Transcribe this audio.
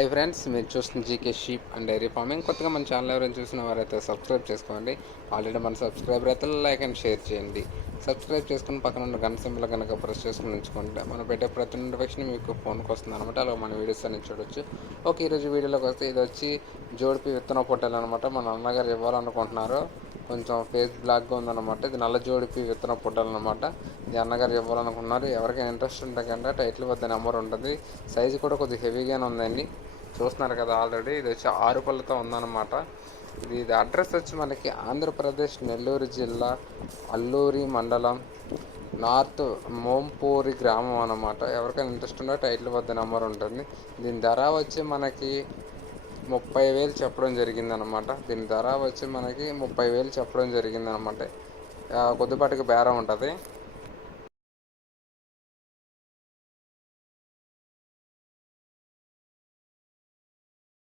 Hi friends మీరు చూస్తున్న GK sheep and dairy farming. కొత్తగా మన ఛానల్ ఎవరైనా చూసిన వారైతే సబ్స్క్రైబ్ చేసుకోండి. ఆల్రెడీ మన సబ్స్క్రైబర్ అయితే లైక్ అండ్ షేర్ చేయండి. సబ్స్క్రైబ్ చేసుకుని పక్కన ఉన్న గంట సింబల్ కనుక ప్రెస్ చేసుకుని ఉంచుకుంటే మనం పెట్టే ప్రతి నోటిఫికేషన్ మీకు ఫోన్కి వస్తుంది అనమాట అలా మన వీడియోస్ అనేది చూడొచ్చు. ఓకే ఈరోజు వీడియోలోకి వస్తే ఇది వచ్చి జోడిపి విత్తన పొట్టాలు అనమాట మన అన్నగారు ఇవ్వాలనుకుంటున్నారు. కొంచెం ఫేస్ బ్లాక్గా ఉందన్నమాట. ఇది నల్ల జోడిపి విత్తన పొట్టాలన్నమాట ఇది అన్నగారు ఇవ్వాలనుకున్నారు ఎవరికైనా ఇంట్రెస్ట్ ఉంటే కనుక టైటిల్ వద్ద నెంబర్ ఉంటుంది. సైజు కూడా కొద్దిగా హెవీగానే ఉందండి. చూస్తున్నారు కదా ఆల్రెడీ. ఇది వచ్చి ఆరుపల్లతో ఉందన్నమాట. ఇది ఇది అడ్రస్ వచ్చి మనకి ఆంధ్రప్రదేశ్ నెల్లూరు జిల్లా అల్లూరి మండలం నార్త్ మోంపూరి గ్రామం అన్నమాట. ఎవరికైనా ఇంట్రెస్ట్ ఉంటే టైటిల్ వద్ద నెంబర్ ఉంటుంది. దీని ధర వచ్చి మనకి ముప్పై వేలు చెప్పడం జరిగిందనమాట దీని ధర వచ్చి మనకి ముప్పై వేలు చెప్పడం జరిగిందనమాట కొద్దిపాటికి బేరం ఉంటుంది.